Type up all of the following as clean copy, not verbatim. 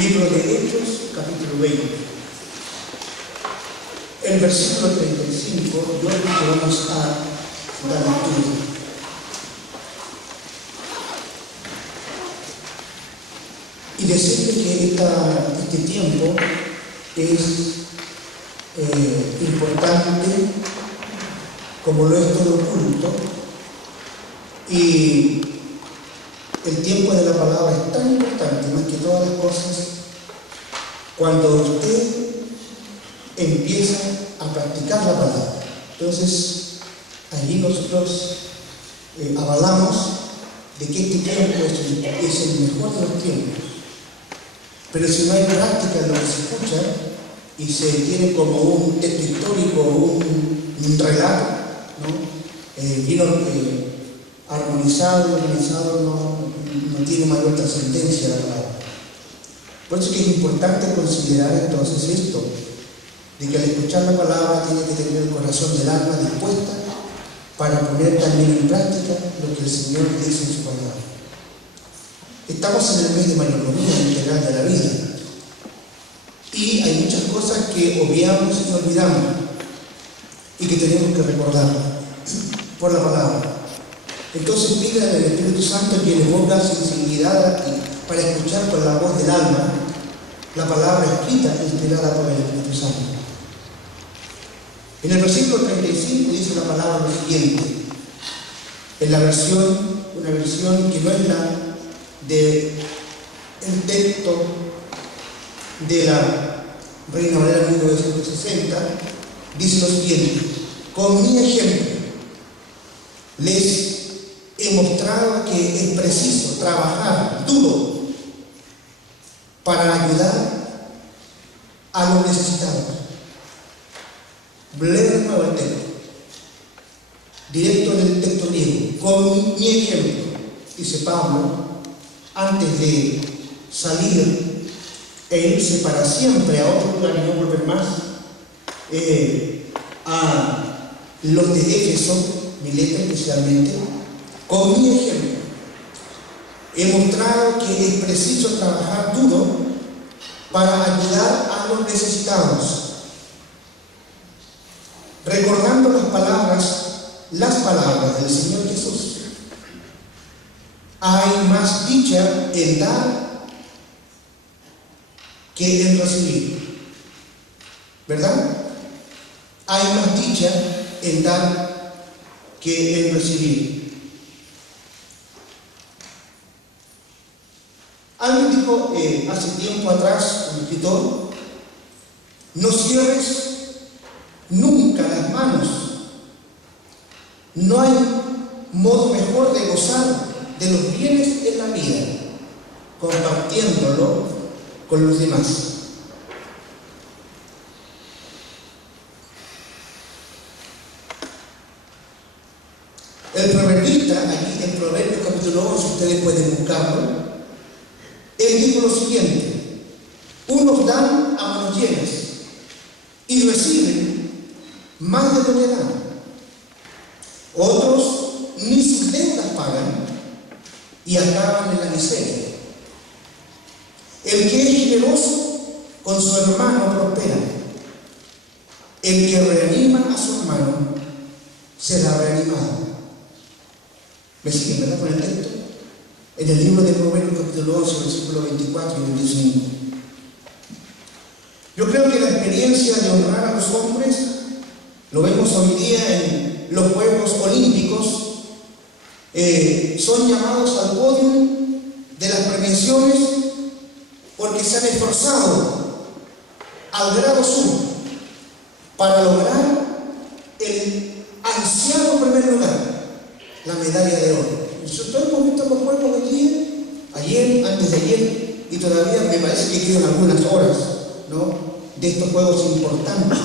Libro de Hechos, capítulo 20. El versículo 35, yo creo que vamos a dar lectura. Y decirle que este tiempo es importante, como lo es todo culto, y el tiempo de la palabra es tan importante, más que todas las cosas, cuando usted empieza a practicar la palabra. Entonces, allí nosotros avalamos de que este tiempo es el mejor de los tiempos. Pero si no hay práctica en lo que se escucha y se tiene como un texto histórico, un relato, ¿no? Vino armonizado, organizado, no tiene mayor trascendencia la palabra. Por eso es que es importante considerar entonces esto, de que al escuchar la palabra tiene que tener el corazón del alma dispuesta para poner también en práctica lo que el Señor dice en su palabra. Estamos en el mes de mayordomía integral de la vida y hay muchas cosas que obviamos y olvidamos y que tenemos que recordar por la palabra. Entonces pide al Espíritu Santo que le ponga sensibilidad para escuchar con la voz del alma la palabra escrita inspirada por el Espíritu Santo. En el versículo 35 dice la palabra lo siguiente, en una versión que no es la del texto de la Reina Valera 1960, dice lo siguiente: con mi ejemplo les he mostrado que es preciso trabajar duro para ayudar a los necesitados. Leo de nuevo el texto, directo del texto griego. Con mi ejemplo, dice Pablo, antes de salir e irse para siempre a otro lugar y no volver más, a los de Éfeso, Mileto especialmente, con mi ejemplo he mostrado que es preciso trabajar duro para ayudar a los necesitados, recordando las palabras del Señor Jesús. Hay más dicha en dar que en recibir, ¿verdad? Hay más dicha en dar que en recibir. Alguien dijo hace tiempo atrás, un escritor: no cierres nunca las manos. No hay modo mejor de gozar de los bienes en la vida, compartiéndolo con los demás. El proverbista, aquí en Proverbios capítulo 11, ustedes pueden buscarlo, él dijo lo siguiente: unos dan a manos llenas y reciben más de lo que dan. Otros ni sus deudas pagan y acaban en la miseria. El que es generoso con su hermano prospera. El que reanima a su hermano será reanimado. ¿Me siguen, verdad, con el texto? En el libro de Proverbios capítulo 11, versículos 24 y 25. Yo creo que la experiencia de honrar a los hombres lo vemos hoy día en los Juegos Olímpicos. Son llamados al podio de las premiaciones porque se han esforzado al grado sumo para lograr el ansiado primer lugar, la medalla de oro. Nosotros hemos visto los Juegos hoy día, ayer, antes de ayer, y todavía me parece que quedan algunas horas, ¿no?, de estos Juegos importantes.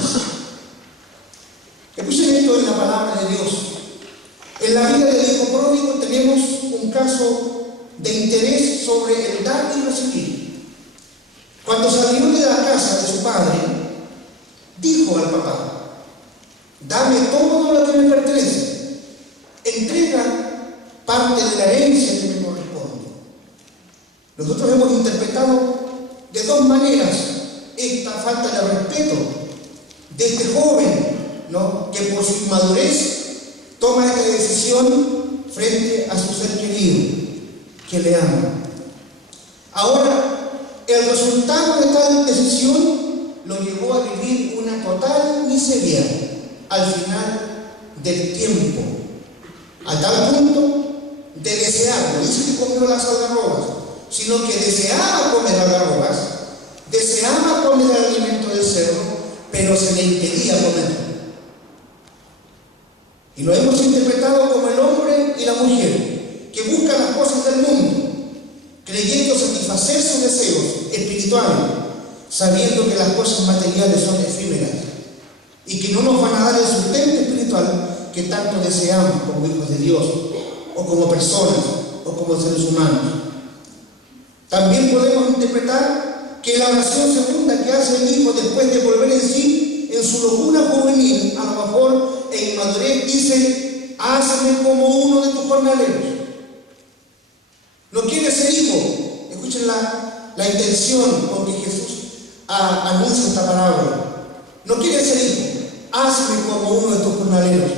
Escuchen esto en la palabra de Dios. En la vida del hijo pródigo tenemos un caso de interés sobre el dar y recibir. Cuando salió de la casa de su padre, dijo al papá: dame todo lo que me pertenece, entrega parte de la herencia que me corresponde. Nosotros hemos interpretado desde de respeto de este joven, ¿no?, que por su inmadurez toma esta decisión frente a su ser querido, que le ama. Ahora, el resultado de tal decisión lo llevó a vivir una total miseria al final del tiempo, a tal punto de desear, no dice que comió las algarrobas, sino que deseaba comer algarrobas, deseaba comer el alimento del cerdo, pero se le impedía comer. Y lo hemos interpretado como el hombre y la mujer que buscan las cosas del mundo, creyendo satisfacer sus deseos espirituales, sabiendo que las cosas materiales son efímeras y que no nos van a dar el sustento espiritual que tanto deseamos como hijos de Dios, o como personas, o como seres humanos. También podemos interpretar que la oración segunda que hace el hijo después de volver en sí, en su locura juvenil, a lo mejor en inmadurez, dice: hazme como uno de tus jornaleros. No quiere ser hijo. Escuchen la intención con que Jesús anuncia esta palabra. No quiere ser hijo. Hazme como uno de tus jornaleros.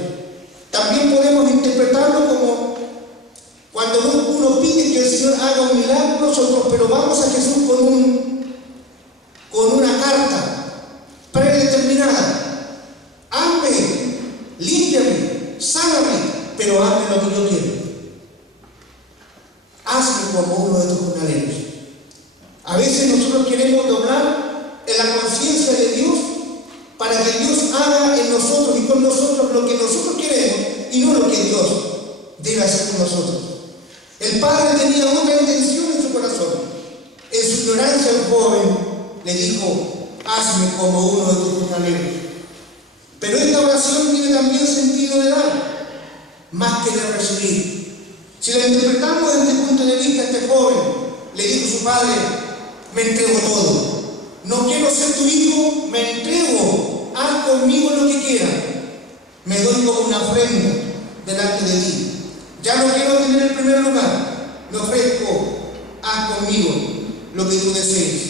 También podemos interpretarlo como cuando uno pide que el Señor haga un milagro nosotros, pero vamos a Jesús con una carta predeterminada. Hazme, límpiame, sáname, pero hazme lo que yo quiero. Hazme como uno de tus jornaleros. A veces nosotros queremos doblar en la conciencia de Dios para que Dios haga en nosotros y con nosotros lo que nosotros queremos y no lo que Dios debe hacer con nosotros. El padre tenía otra intención en su corazón. En su ignorancia el joven le dijo: hazme como uno de tus jornaleros. Pero esta oración tiene también sentido de dar, más que de recibir. Si la interpretamos desde el punto de vista, este joven le dijo a su padre: me entrego todo. No quiero ser tu hijo, me entrego. Haz conmigo lo que quieras. Me doy como una ofrenda delante de ti. Ya no quiero tener el primer lugar. Me ofrezco. Haz conmigo lo que tú desees.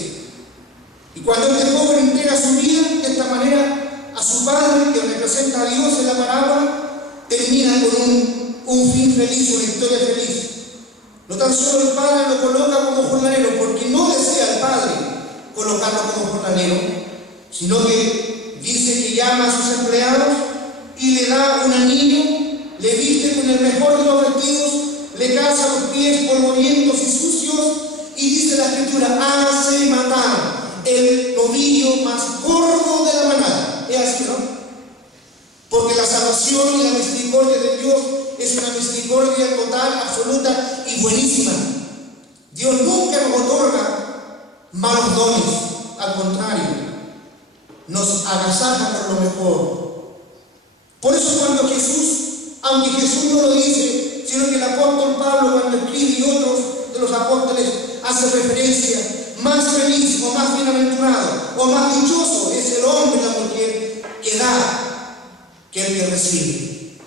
Y cuando este joven entrega su vida de esta manera a su padre, que representa a Dios en la parábola, termina con un fin feliz, una historia feliz. No tan solo el padre lo coloca como jornalero, porque no desea el padre colocarlo como jornalero, sino que dice que llama a sus empleados y le da un anillo, le viste con el mejor de los vestidos, le calza los pies polvorientos y sucios, y dice la Escritura: hace matar el novillo más gordo de la manada. Es así, ¿no? Porque la salvación y la misericordia de Dios es una misericordia total, absoluta y buenísima. Dios nunca nos otorga malos dones, al contrario, nos agasaja por lo mejor. Por eso cuando Jesús, aunque Jesús no lo dice, sino que el apóstol Pablo, cuando escribe, y otros de los apóstoles hace referencia: más feliz o más bienaventurado o más dichoso es el hombre y la mujer que da que el que recibe.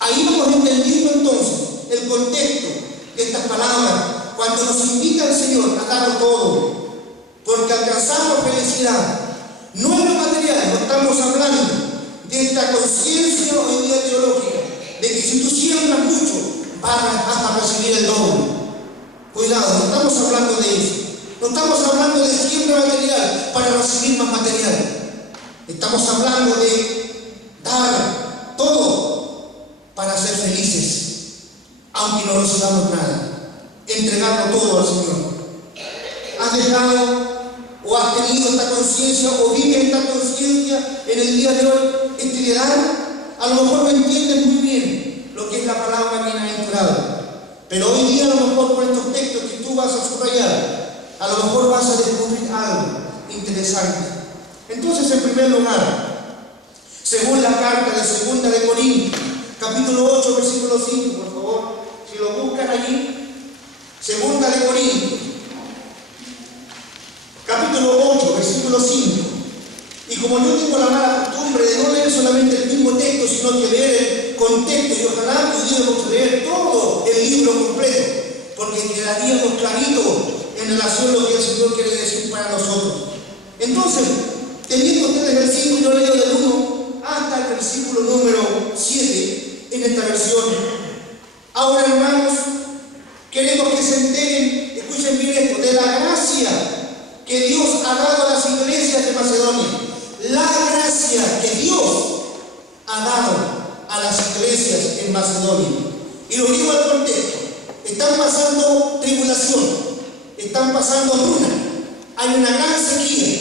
Ahí vamos entendiendo entonces el contexto de estas palabras cuando nos invita el Señor a darlo todo, porque alcanzamos felicidad no en lo material. No estamos hablando de esta conciencia hoy día teológica de que si tú siembras mucho vas a recibir el doble. Cuidado, no estamos hablando de eso. No estamos hablando de siembra material para recibir más material. Estamos hablando de dar todo para ser felices, aunque no recibamos nada. Entregarlo todo al Señor. ¿Has dejado o has tenido esta conciencia o vives esta conciencia en el día de hoy? Este de dar, a lo mejor no entiendes muy bien lo que es la palabra bienaventurado, pero hoy día a lo mejor con estos textos que tú vas a subrayar, a lo mejor vas a descubrir algo interesante. Entonces, en primer lugar, según la carta de 2 de Corintios, capítulo 8, versículo 5, por favor, si lo buscan allí, 2 de Corintios, capítulo 8, versículo 5. Y como yo tengo la mala costumbre de no leer solamente el mismo texto, sino que leer el contexto, y ojalá pudiéramos leer todo el libro completo, porque quedaríamos claritos en relación a lo que el Señor quiere decir para nosotros. Entonces, teniendo ustedes el 5, yo leo del 1 hasta el versículo número 7 en esta versión. Ahora, hermanos, queremos que se enteren, escuchen bien esto, de la gracia que Dios ha dado a las iglesias de Macedonia. La gracia que Dios ha dado a las iglesias en Macedonia. Y lo digo al contexto. Están pasando tribulación, están pasando hambruna, hay una gran sequía.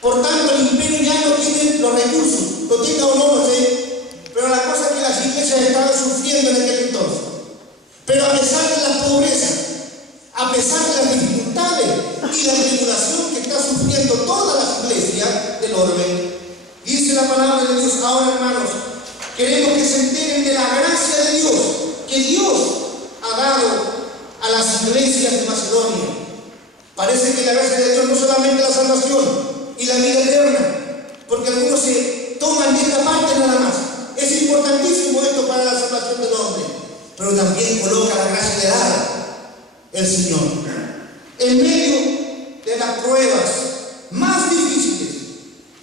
Por tanto, el imperio ya no tiene los recursos, lo tenga o no, no sé. Pero la cosa es que las iglesias estaban sufriendo en aquel entonces. Pero a pesar de la pobreza, a pesar de las dificultades y la tribulación que está sufriendo todas las iglesias del orbe, dice la palabra de Dios. Ahora, hermanos, queremos que se enteren de la gracia de Dios, que Dios ha dado a las iglesias de Macedonia. Parece que la gracia de Dios no solamente la salvación y la vida eterna, porque algunos se toman de esta parte nada más. Es importantísimo esto para la salvación del hombre, pero también coloca la gracia de dar el Señor. En medio de las pruebas más difíciles,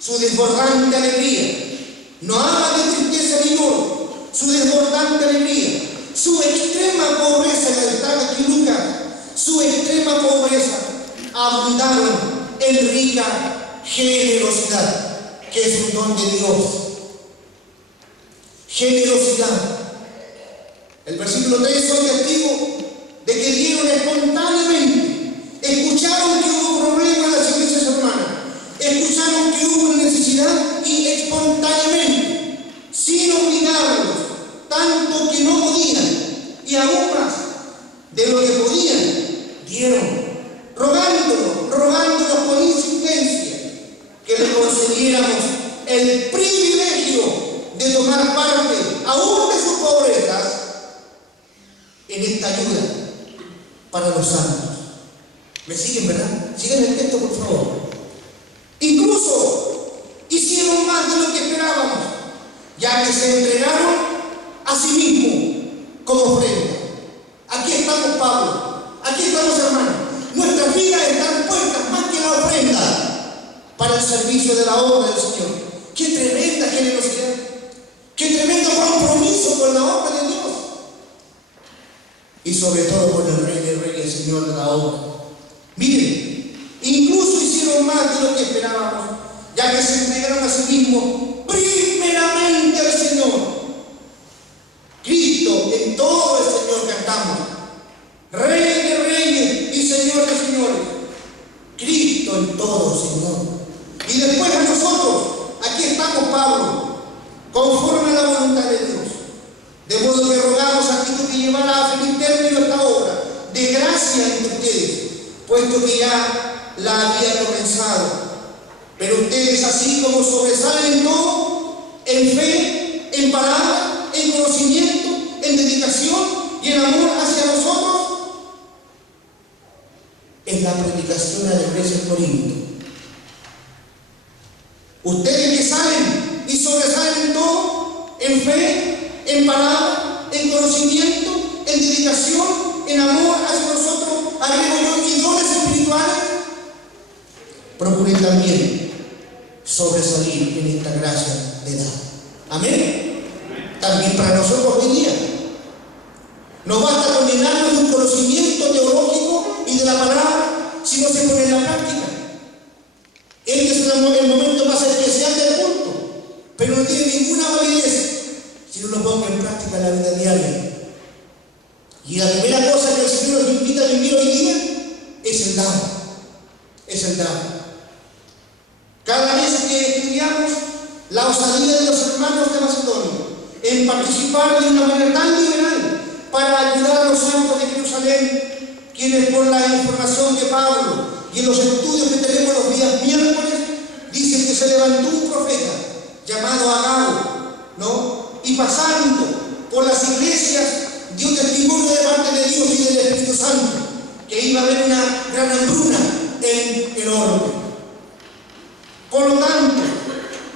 su desbordante alegría, no habla de tristeza ni lloro, su desbordante alegría, su extrema pobreza, en la destaca aquí Lucas, su extrema pobreza, abundaron en rica generosidad, que es un don de Dios. Generosidad. El versículo 3: soy testigo de que dieron espontáneamente, escucharon que hubo problemas en las iglesias hermanas, escucharon que hubo necesidad y espontáneamente, sin obligarlos, tanto que no podían, y aún más de lo que podían, dieron, rogándonos con insistencia que le concediéramos el privilegio de tomar parte, aún de sus pobrezas, en esta ayuda para los santos. ¿Me siguen, verdad? Sigan el texto, por favor. Incluso hicieron más de lo que esperábamos, ya que se entregaron a sí mismos como ofrenda. Aquí estamos, Pablo, aquí estamos, hermanos. Nuestras vidas están puestas más que la ofrenda para el servicio de la obra del Señor. ¡Qué tremenda generosidad! ¡Qué tremendo compromiso con la obra de Dios! Y sobre todo con el Rey de Reyes, Señor de la obra. Miren, incluso hicieron más de lo que esperábamos, ya que se entregaron a sí mismos primeramente al Señor. Cristo en todo el Señor cantamos. Rey de Reyes y Señor de Señores. Cristo en todo, Señor. Y después a nosotros, aquí estamos, Pablo, conforme a la voluntad de Dios. De modo que rogamos a Cristo que llevara a feliz término esta obra de gracia entre ustedes, puesto que ya la había comenzado. Pero ustedes, así como sobresalen en todo, en fe, en palabra, en conocimiento, en dedicación y en amor hacia nosotros, en la predicación a la iglesia en Corinto. Ustedes que salen y sobresalen en todo, en fe, en palabra, en conocimiento, en dedicación, en amor hacia nosotros, agrego yo, y dones espirituales, procuren también sobresalir en esta gracia de dar. Amén. También para nosotros hoy día. No basta con llenarnos de un conocimiento teológico y de la palabra, si no se pone en la práctica. Este es el momento más especial del culto, pero no tiene ninguna validez si no lo pongo en práctica en la vida diaria. Y la primera cosa que el Señor nos invita a vivir hoy día es el dar. Es el dar. Cada vez que estudiamos la osadía de los hermanos de Macedonia en participar de una manera tan liberal para ayudar a los santos de Jerusalén, quienes por la información de Pablo y en los estudios que tenemos los días miércoles, dicen que se levantó un profeta llamado Agabo, ¿no? Y pasando por las iglesias dio testimonio de parte de Dios y del Espíritu Santo que iba a haber una gran hambruna en el orbe. Por lo tanto,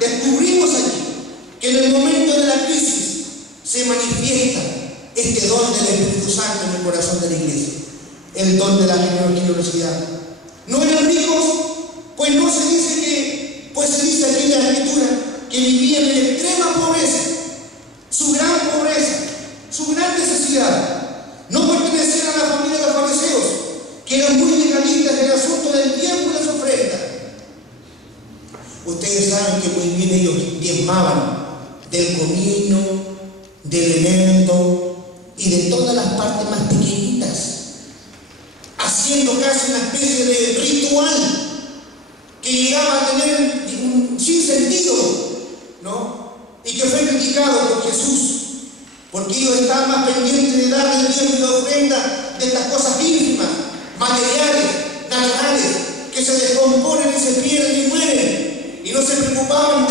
descubrimos allí que en el momento de la crisis se manifiesta este don del Espíritu Santo en el corazón de la iglesia, el don de la generosidad. No eran ricos, pues no se dice que, pues se dice necesidad. No pertenecían a la familia de los fariseos, que eran muy legalistas en el asunto del tiempo y las ofrendas. Ustedes saben que muy bien ellos diezmaban del comino, del eneldo y de todas las partes más pequeñitas, haciendo casi una especie de ritual que llegaba a tener un sinsentido, ¿no? Y que fue criticado por Jesús, porque ellos estaban más pendientes de darle el diezmo y la ofrenda de estas cosas ínfimas, materiales, naturales, que se descomponen y se pierden y mueren, y no se preocupaban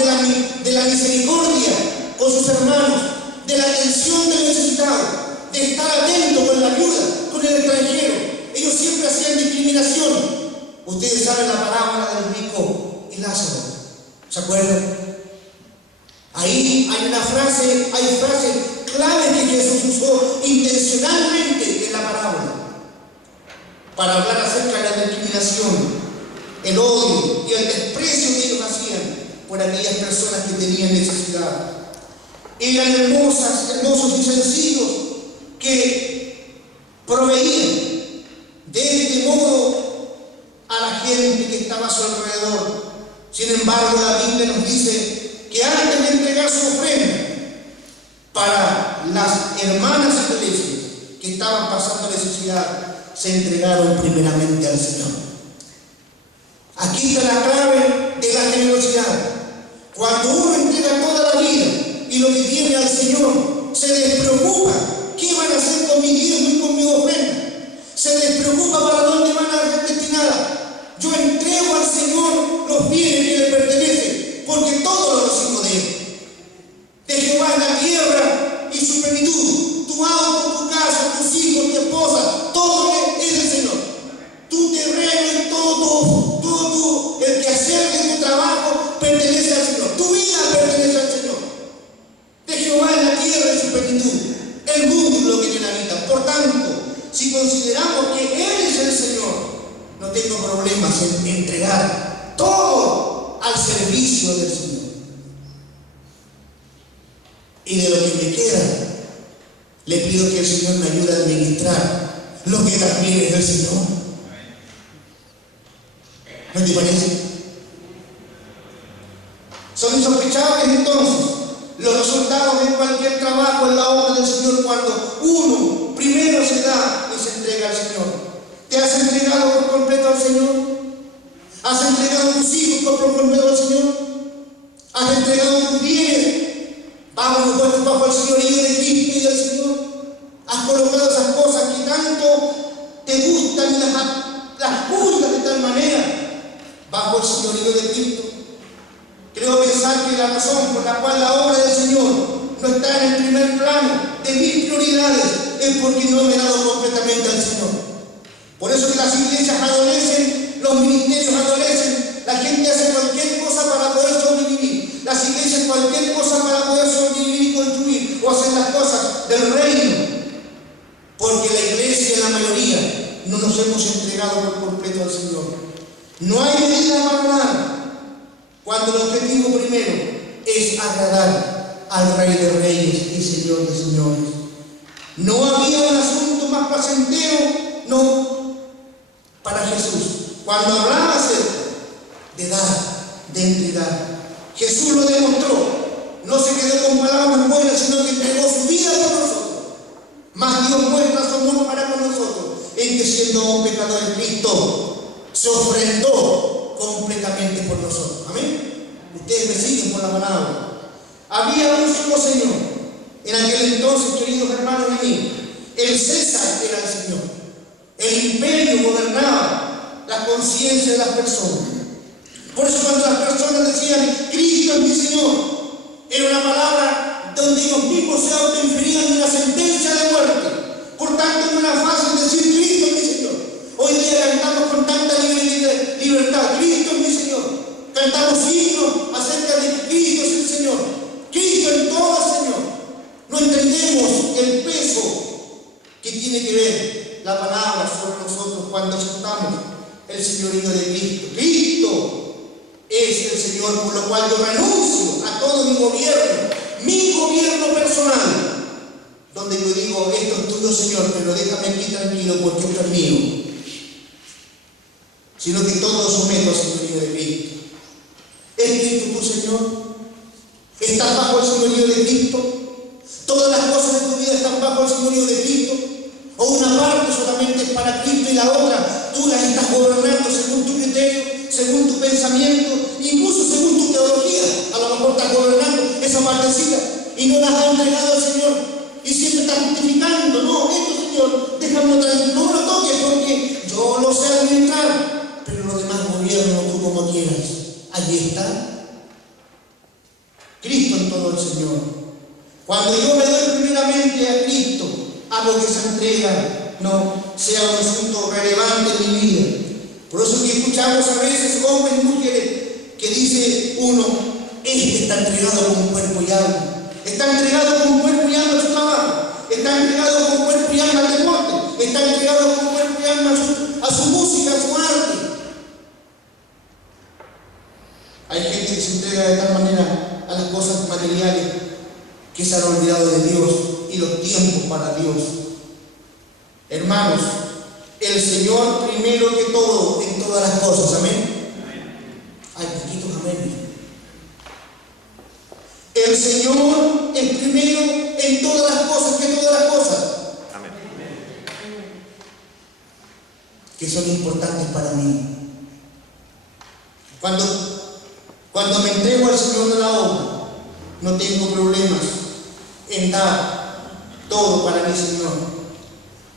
de la misericordia con sus hermanos, de la atención del necesitado, de estar atento con la ayuda, con el extranjero. Ellos siempre hacían discriminación. Ustedes saben la parábola del rico y Lázaro, ¿se acuerdan? Ahí hay frases claves que Jesús usó intencionalmente en la parábola para hablar acerca de la discriminación, el odio y el desprecio que ellos hacían por aquellas personas que tenían necesidad. Eran hermosos y sencillos, que proveían de este modo a la gente que estaba a su alrededor. Sin embargo, la Biblia nos dice que antes de entregar su ofrenda para las hermanas iglesias que estaban pasando necesidad, se entregaron primeramente al Señor. Aquí está la clave de la generosidad. Cuando uno entrega toda la vida y lo que tiene al Señor, se despreocupa qué van a hacer con mi diezmo y con mi ofrenda. Se despreocupa para dónde van a ser destinadas. Yo entrego al Señor los bienes que le pertenecen, porque todo lo recibo de Él. De Jehová es la tierra y su plenitud, tu auto, tu casa, tus hijos, tu esposa, todo es del Señor. Tu terreno y todo el quehacer de tu trabajo pertenece al Señor. Tu vida pertenece al Señor. De Jehová es la tierra y su plenitud, el mundo y lo que en él habita. Por tanto, si consideramos que Él es el Señor, no tengo problemas en entregar todo al servicio del Señor. Y de lo que me queda, le pido que el Señor me ayude a administrar lo que también es del Señor. ¿No te parece? Son insospechables entonces los resultados de cualquier trabajo en la obra del Señor cuando uno primero se da y se entrega al Señor. ¿Te has entregado por completo al Señor? ¿Has entregado tus hijos por completo al Señor? ¿Has entregado tus bienes bajo el señorío de Cristo y del Señor? ¿Has colocado esas cosas que tanto te gustan y las juzgas de tal manera bajo el señorío de Cristo? Creo pensar que la razón por la cual la obra del Señor no está en el primer plano de mis prioridades es porque no me he dado completamente al Señor. Por eso que las iglesias adolecen, los ministerios adolecen, la gente hace cualquier cosa para poder sobrevivir, las iglesias cualquier cosa para poder sobrevivir y construir o hacer las cosas del reino, porque la iglesia, la mayoría, no nos hemos entregado por completo al Señor. No hay medida para nada cuando el objetivo primero es agradar al Rey de Reyes y Señor de Señores. No había un asunto más placentero, para Jesús, cuando hablaba acerca de dar, de entregar. Jesús lo demostró, no se quedó con palabras buenas, sino que entregó su vida por nosotros. Mas Dios muestra su amor para con nosotros, en que siendo un pecador en Cristo, se ofrendó completamente por nosotros. Amén. Ustedes me siguen por la palabra. Había un solo Señor. En aquel entonces, queridos hermanos y amigos, el César era el Señor. El imperio gobernaba la conciencia de las personas. Por eso cuando las personas decían Cristo es mi Señor, era una palabra donde ellos mismos se autoinferían una sentencia de muerte. Por tanto, no era fácil decir Cristo es mi Señor. Hoy día cantamos con tanta libertad, Cristo es mi Señor. Cantamos himnos acerca de que Cristo es el Señor. Cristo en todo el Señor. No entendemos el peso que tiene que ver la palabra sobre nosotros cuando aceptamos el señorío de Cristo. Cristo es el Señor, por lo cual yo renuncio a todo mi gobierno personal. donde yo digo, esto es tuyo, Señor, pero déjame aquí tranquilo porque esto es mío. Sino que todo lo someto al señorío de Cristo. ¿Es Cristo tu Señor? ¿Estás bajo el señorío de Cristo? ¿Todas las cosas de tu vida están bajo el señorío de Cristo? ¿O una parte solamente es para Cristo y la otra tú las estás gobernando según tu criterio, según tu pensamiento, incluso según tu teología? A lo mejor estás gobernando esa partecita y no las has entregado al Señor y siempre estás justificando. No, esto, Señor, déjame tranquilo, no me lo toques porque yo lo sé administrar, pero lo demás gobierno tú como quieras. Allí está Cristo en todo el Señor. Cuando yo me doy primeramente a Cristo, hago que esa entrega no sea un asunto relevante en mi vida. Por eso que escuchamos a veces hombres y mujeres que dice uno, este está entregado con cuerpo y alma. Está entregado con cuerpo y alma a su trabajo. Está entregado con cuerpo y alma al deporte. Está entregado con cuerpo y alma a su música, a su arte. Hay gente que se entrega de tal manera a las cosas materiales que se han olvidado de Dios y los tiempos para Dios. Hermanos, el Señor primero que todo en todas las cosas. Amén. Hay poquitos amén. El Señor es primero en todas las cosas, que todas las cosas. Amén. Que son importantes para mí. Cuando me entrego al Señor de la obra, no tengo problemas en dar todo para mi Señor.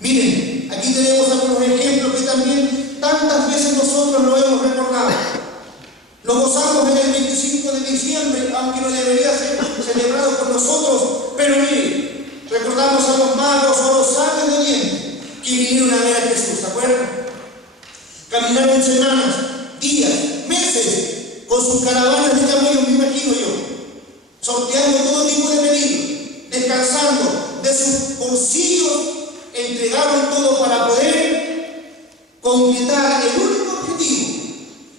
Miren, aquí tenemos algunos ejemplos que también tantas veces nosotros lo hemos recordado. Lo gozamos en el 25 de diciembre, aunque no debería ser celebrado por nosotros, pero miren, recordamos a los magos o a los sabios de Oriente que vinieron a ver a Jesús, ¿se acuerdan? Caminaron semanas, días, meses, con sus caravanas de camellos, me imagino yo, sorteando todo tipo de peligros, descansando de sus bolsillos, entregaron todo para poder completar el único objetivo,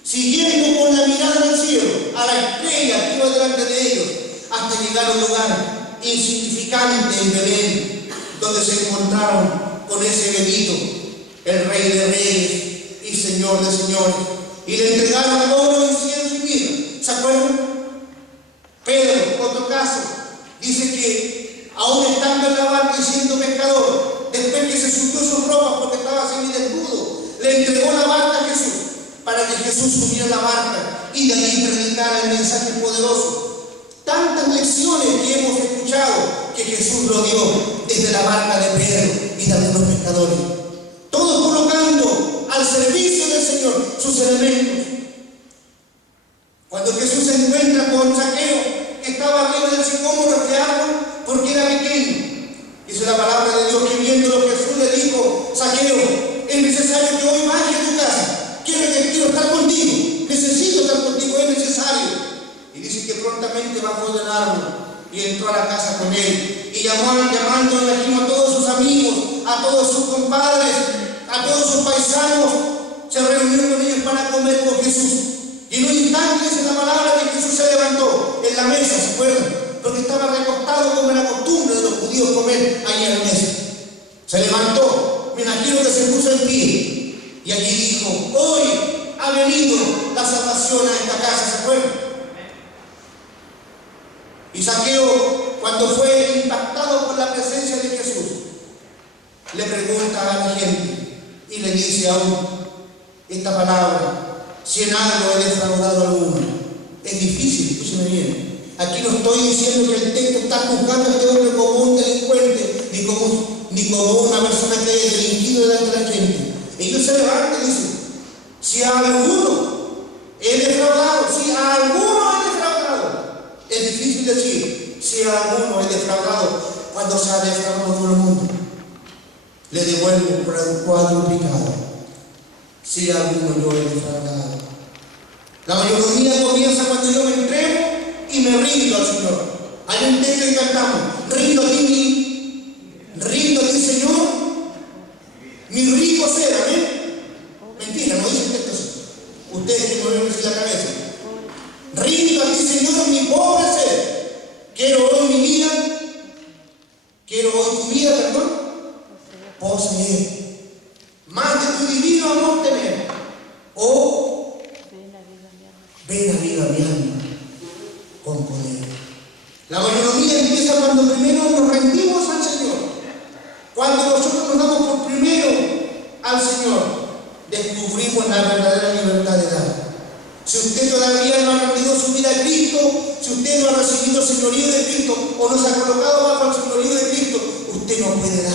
siguiendo con la mirada al cielo, a la estrella que iba delante de ellos, hasta llegar a un lugar insignificante en Belén, donde se encontraron con ese bebito, el Rey de Reyes y Señor de Señores, y le entregaron oro, incienso y mirra. ¿Se acuerdan? Pedro, otro caso, dice que aún estando en la barca y siendo pescador, después que se subió sus ropas porque estaba semidesnudo, le entregó la barca a Jesús para que Jesús subiera a la barca y de ahí predicara el mensaje poderoso. Tantas lecciones que hemos escuchado que Jesús lo dio desde la barca de Pedro y de algunos pescadores, todos colocando al servicio del Señor sus elementos. Cuando Jesús se encuentra con Zaqueo, que estaba arriba del sicómoro de árbol porque era pequeño, dice la palabra de Dios que viéndolo Jesús le dijo: Zaqueo, es necesario que hoy baje a tu casa, quiero estar contigo, necesito estar contigo, es necesario. Y dice que prontamente bajó del árbol y entró a la casa con él, y llamando, imagino, a todos sus amigos, a todos sus compadres, a todos sus paisanos, se reunió con ellos para comer con Jesús. Y en un instante dice la palabra que Jesús se levantó en la mesa, ¿se acuerdan? Porque estaba recostado como era costumbre de los judíos comer ahí en la mesa. Se levantó, me imagino que se puso en pie, y allí dijo: hoy ha venido la salvación a esta casa, ¿se acuerdan? Y Zaqueo, cuando fue impactado por la presencia de Jesús, le pregunta a la gente y le dice aún esta palabra: si en algo he defraudado a alguno. Es difícil, escúcheme bien. Aquí no estoy diciendo que el texto está juzgando a este hombre como un delincuente, ni como una persona que haya delinquido delante de la gente. Ellos se levantan y dicen: si a alguno he defraudado, si a alguno he defraudado. Es difícil decir si a alguno he defraudado cuando se ha defraudado todo el mundo. Le devuelvo cuadruplicado si a alguno yo he defraudado. La mayoría comienza cuando yo me entrego y me rindo al Señor. Hay un texto que cantamos: rindo a ti, Señor, mi rico ser. Amén. Mentira, no dice el texto así. Ustedes que me ven así la cabeza. Rindo a ti, Señor, mi pobre ser. Quiero hoy tu vida poseer, más de tu divino amor tener, o ven a vida mi alma con poder. La mayordomía empieza cuando primero nos rendimos al Señor, cuando nosotros nos damos por primero al Señor, descubrimos la verdadera libertad de dar. Si usted todavía no ha rendido su vida a Cristo, si usted no ha recibido el señorío de Cristo o no se ha colocado bajo el señorío de Cristo, usted no puede dar,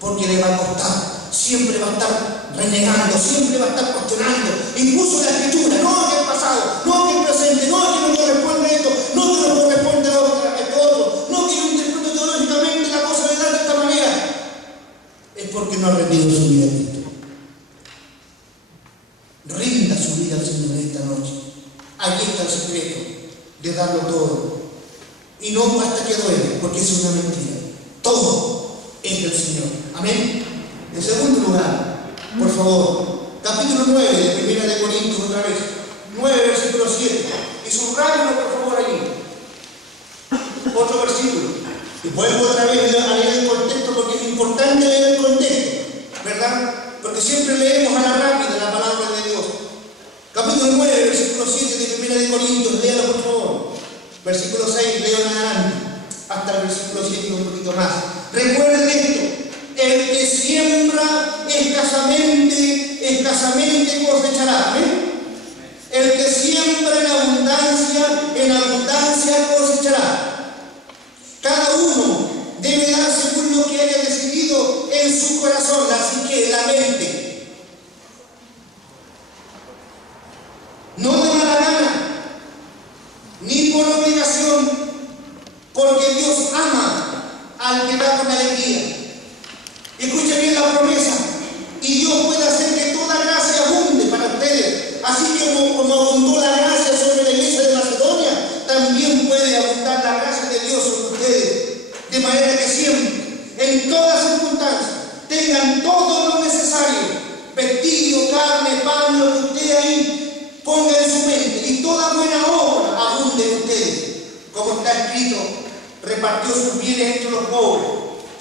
porque le va a costar. Siempre va a estar renegando, siempre va a estar cuestionando, incluso la Escritura, no que el pasado, no que el presente, no que no corresponde esto, no que no corresponde a otro, no que yo interpreto teológicamente la cosa de dar de esta manera. Es porque no ha rendido su vida a Cristo. Rinda su vida al Señor esta noche. Aquí está el secreto de darlo todo. Y no hasta que duele, porque es una mentira. Todo es del Señor. Amén. En segundo lugar, por favor, capítulo 9 de Primera de Corintios, otra vez. 9, versículo 7. Y subrayenlo, por favor, allí. Otro versículo. Y vuelvo otra vez a leer el contexto, porque es importante leer el contexto, ¿verdad? Porque siempre leemos a la rápida la palabra de Dios. Capítulo 9, versículo 7 de Primera de Corintios, léalo por favor. Versículo 6, leo en adelante, hasta el versículo 7 y un poquito más. Recuerden esto: el que siembra escasamente cosechará. El que siembra en abundancia cosechará. Cada uno debe dar según lo que haya decidido en su corazón, así que la mente. No de mala gana, ni por obligación, porque Dios ama al que da con alegría. Escuchen bien la promesa. Y Dios puede hacer que toda gracia abunde para ustedes. Así como abundó la gracia sobre la iglesia de Macedonia, también puede abundar la gracia de Dios sobre ustedes. De manera que siempre, en todas circunstancias, tengan todo lo necesario: vestido, carne, pan, lo que usted ahí ponga en su mente, y toda buena obra abunde en ustedes. Como está escrito: repartió sus bienes entre los pobres,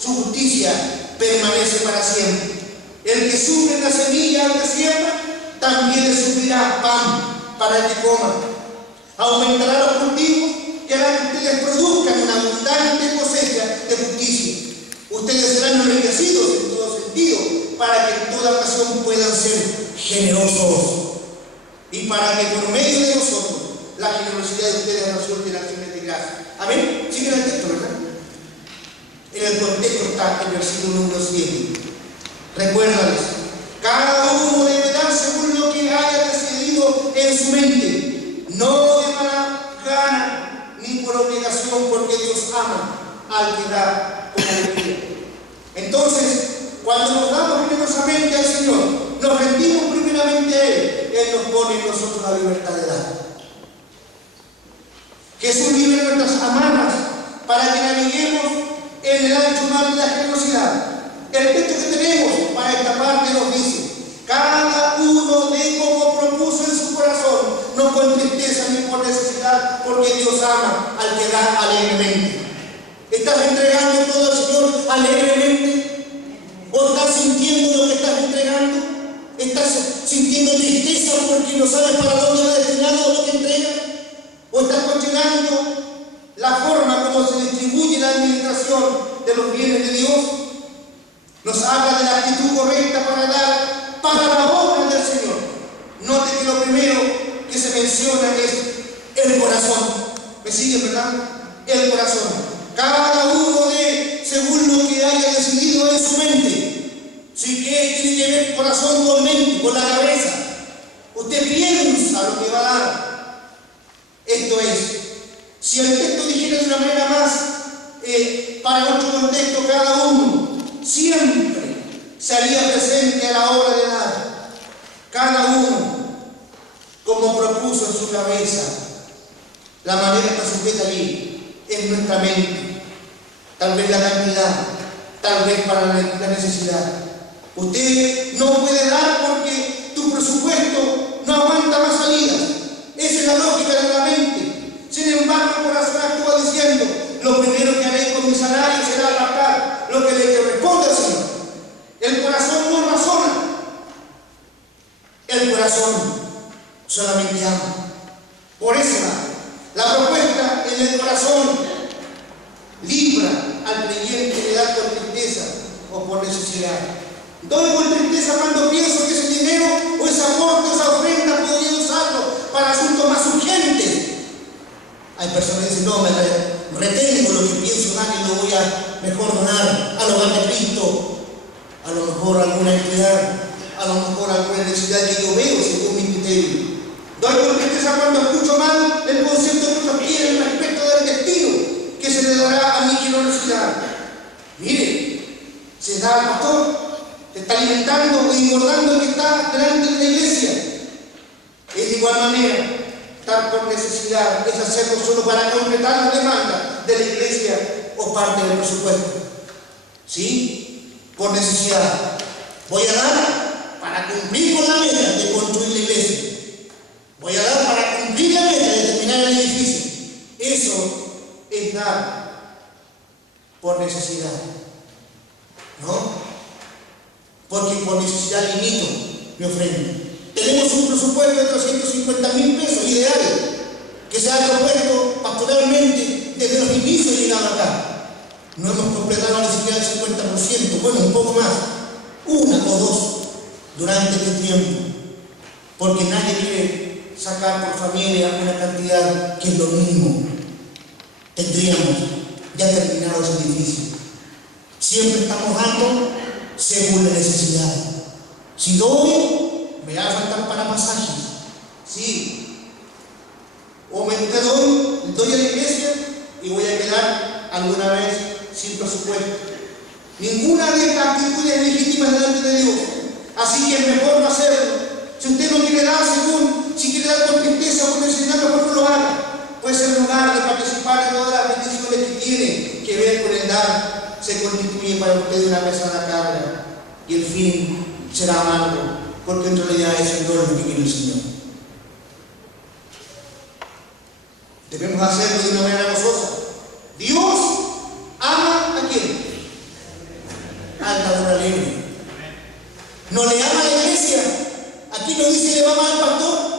su justicia permanece para siempre. El que sufre la semilla al que siembra, también le sufrirá pan para el que coma. Aumentará los cultivos y hará que ustedes produzcan una abundante cosecha de justicia. Ustedes serán enriquecidos en todo sentido, para que en toda ocasión puedan ser generosos, y para que por medio de nosotros la generosidad de ustedes resulte en acciones de gracia. Amén. Sigue el texto, ¿verdad? En el contexto está el versículo número 7. Recuérdales: cada uno debe dar según lo que haya decidido en su mente, no de mala gana ni por obligación, porque Dios ama al que da con alegría. Entonces, cuando nos damos generosamente al Señor, nos rendimos primeramente a Él nos pone en nosotros la libertad de dar. Jesús libera nuestras amarras para que naveguemos en el ancho mar de la generosidad. El texto que tenemos para esta parte nos dice: cada uno dé como propuso en su corazón, no con tristeza ni por necesidad, porque Dios ama al que da alegremente. ¿Estás entregando todo al Señor alegremente? ¿O estás sintiendo lo que estás entregando? ¿Estás sintiendo tristeza porque no sabes para dónde va destinado lo que entregas? ¿O estás cuestionando la forma como se distribuye la administración de los bienes de Dios? Nos habla de la actitud correcta para dar para la obra del Señor. Note que lo primero que se menciona es el corazón. ¿Me sigue, verdad? El corazón. Cada uno de según lo que haya decidido en su mente. Si que tiene que ver corazón con mente, con la cabeza. Usted piensa lo que va a dar. Esto es, si el texto dijera de una manera más, para nuestro contexto, cada uno siempre se haría presente a la hora de dar. Cada uno, como propuso en su cabeza. La manera está sujeta allí, en nuestra mente. Tal vez la cantidad, tal vez para la necesidad. Usted no puede dar porque tu presupuesto no aguanta más salidas. Esa es la lógica de la mente. Sin embargo, el corazón actúa diciendo: lo primero que haré con mi salario será apartar lo que le corresponde al Señor. corazón, solamente ama. Por eso la propuesta en el corazón libra al creyente de dar por tristeza o por necesidad. Doy por tristeza cuando pienso que ese dinero o ese aporte o esa ofrenda podría usarlo para asuntos más urgentes. Hay personas que dicen, no, me retengo lo que pienso dar y lo voy a mejor donar al hogar de Cristo, a lo mejor alguna entidad, a lo mejor alguna necesidad que yo veo según mi criterio. Doy por tristeza cuando escucho mal el concepto que otros tienen respecto del destino que se le dará a mi generosidad. Mire, se da al pastor, te está alimentando o engordando el que está delante de la iglesia. Es de igual manera, dar por necesidad es hacerlo solo para completar la demanda de la iglesia o parte del presupuesto. ¿Sí? Por necesidad. Voy a dar para cumplir con la meta de construir la iglesia. Voy a dar para cumplir la meta de terminar el edificio. Eso es dar por necesidad. ¿No? Porque por necesidad limito mi ofrenda. Tenemos un presupuesto de 350.000 pesos ideal que se ha propuesto pastoralmente desde los inicios de llegar acá. No hemos completado ni siquiera el 50%, bueno, un poco más, una o dos durante este tiempo, porque nadie quiere sacar por familia una cantidad que es lo mínimo. Tendríamos ya terminado ese edificio. Siempre estamos dando según la necesidad. Si doy, me va a faltar para pasajes. Sí. O me doy a la iglesia y voy a quedar alguna vez sin presupuesto. Ninguna de estas actitudes es legítima delante de Dios. Así que es mejor no hacerlo. Si usted no quiere dar si quiere dar por tristeza o por necesidad, mejor no lo haga. Pues en lugar de participar en todas las bendiciones que tiene que ver con el dar, se constituye para usted una pesada carga. Y el fin será amargo, porque en realidad eso no es lo que quiere el Señor. Debemos hacerlo de una manera gozosa. Dios ama a quién? Al dador alegre. No le ama a la iglesia. Aquí no dice le va a amar al pastor